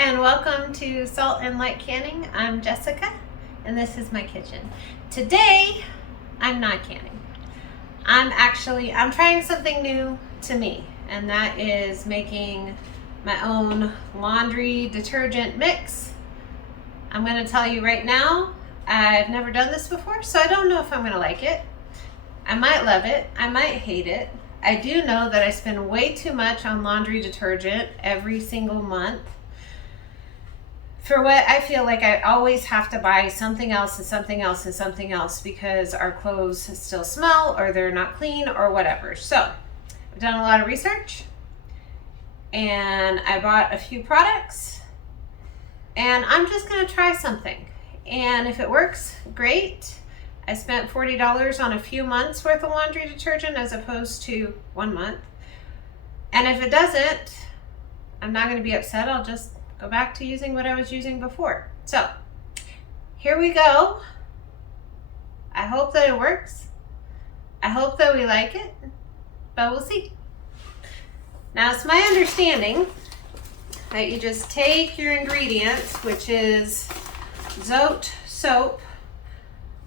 and welcome to Salt and Light Canning. I'm Jessica and this is my kitchen. Today I'm not canning. I'm trying something new to me, and that is making my own laundry detergent mix. I'm going to tell you right now, I've never done this before, so I don't know if I'm going to like it. I might love it, I might hate it. I do know that I spend way too much on laundry detergent every single month for what I feel like I always have to buy something else and something else and something else because our clothes still smell or they're not clean or whatever. So I've done a lot of research and I bought a few products and I'm just going to try something. And if it works, great. I spent $40 on a few months worth of laundry detergent as opposed to 1 month. And if it doesn't, I'm not going to be upset. I'll just go back to using what I was using before. So here we go. I hope that it works. I hope that we like it, but we'll see. Now it's my understanding that you just take your ingredients, which is Zote soap,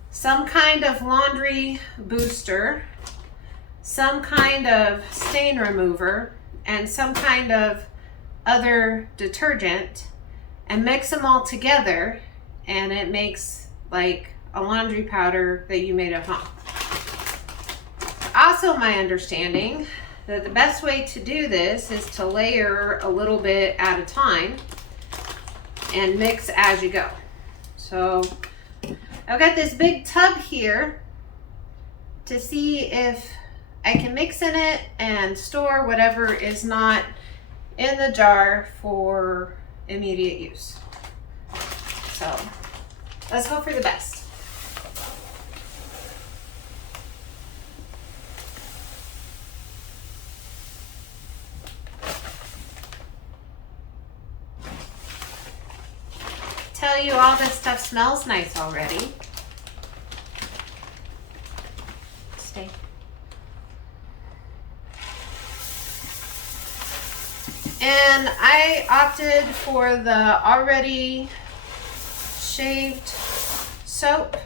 some kind of laundry booster, some kind of stain remover, and some kind of other detergent, and mix them all together, and it makes like a laundry powder that you made at home. Also, my understanding that the best way to do this is to layer a little bit at a time and mix as you go. So I've got this big tub here to see if I can mix in it and store whatever is not in the jar for immediate use. So let's hope for the best. Tell you all this stuff smells nice already. Stay. And I opted for the already shaved soap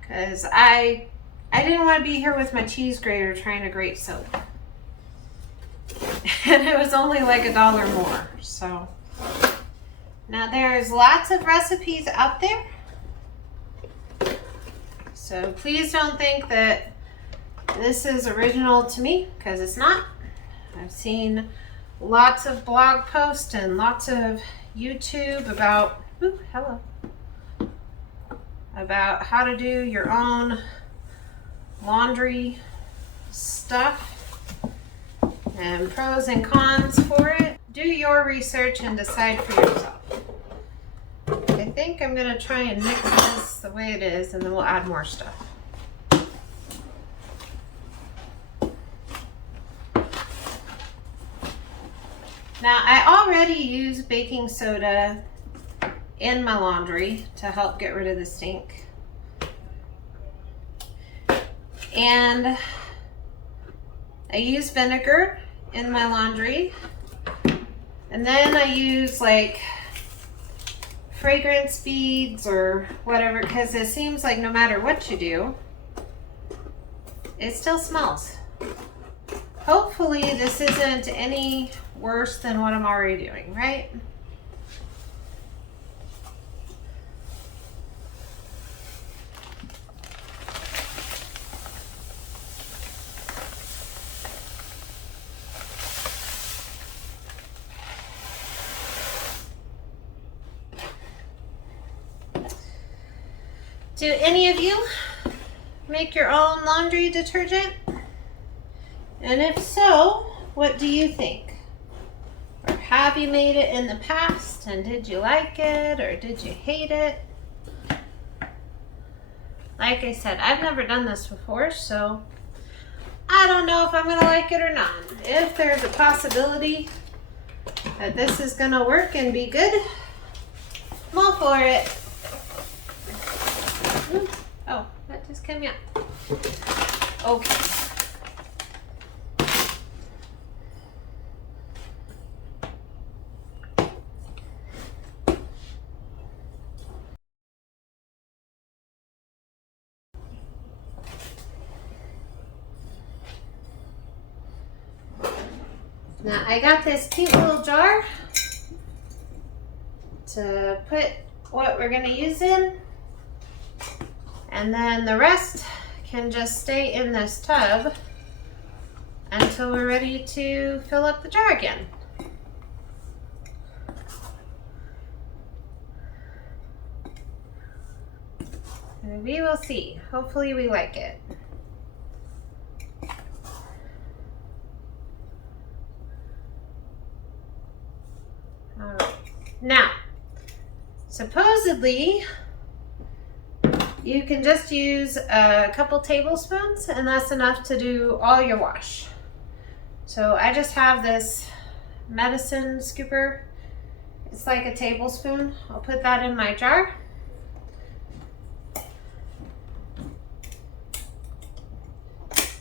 because I didn't want to be here with my cheese grater trying to grate soap. And it was only like $1 more. So now there's lots of recipes out there. So please don't think that this is original to me, because it's not. I've seen lots of blog posts and lots of YouTube about about how to do your own laundry stuff and pros and cons for it. Do your research and decide for yourself. I think I'm going to try and mix this the way it is, and then we'll add more stuff. Now, I already use baking soda in my laundry to help get rid of the stink. And I use vinegar in my laundry. And then I use like fragrance beads or whatever, because it seems like no matter what you do, it still smells. Hopefully this isn't any worse than what I'm already doing, right? Do any of you make your own laundry detergent? And if so, what do you think? Or have you made it in the past, and did you like it or did you hate it? Like I said, I've never done this before, so I don't know if I'm going to like it or not. If there's a possibility that this is going to work and be good, I'm all for it. Ooh. Oh, that just came out. Okay. Now I got this cute little jar to put what we're gonna use in, and then the rest can just stay in this tub until we're ready to fill up the jar again. And we will see. Hopefully we like it. All right. Now, supposedly, you can just use a couple tablespoons and that's enough to do all your wash. So I just have this medicine scooper. It's like a tablespoon. I'll put that in my jar.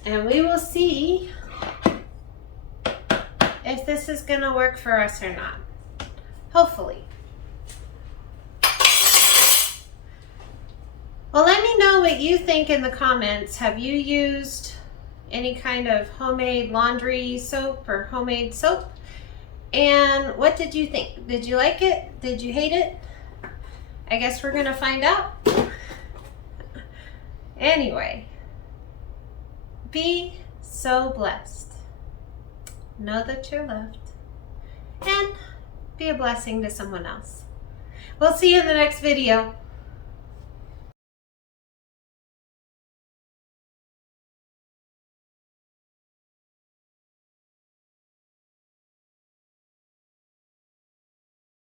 And we will see if this is gonna work for us or not. Hopefully. Well, let me know what you think in the comments. Have you used any kind of homemade laundry soap or homemade soap? And what did you think? Did you like it? Did you hate it? I guess we're gonna find out. Anyway, be so blessed. Know that you're loved. And be a blessing to someone else. We'll see you in the next video.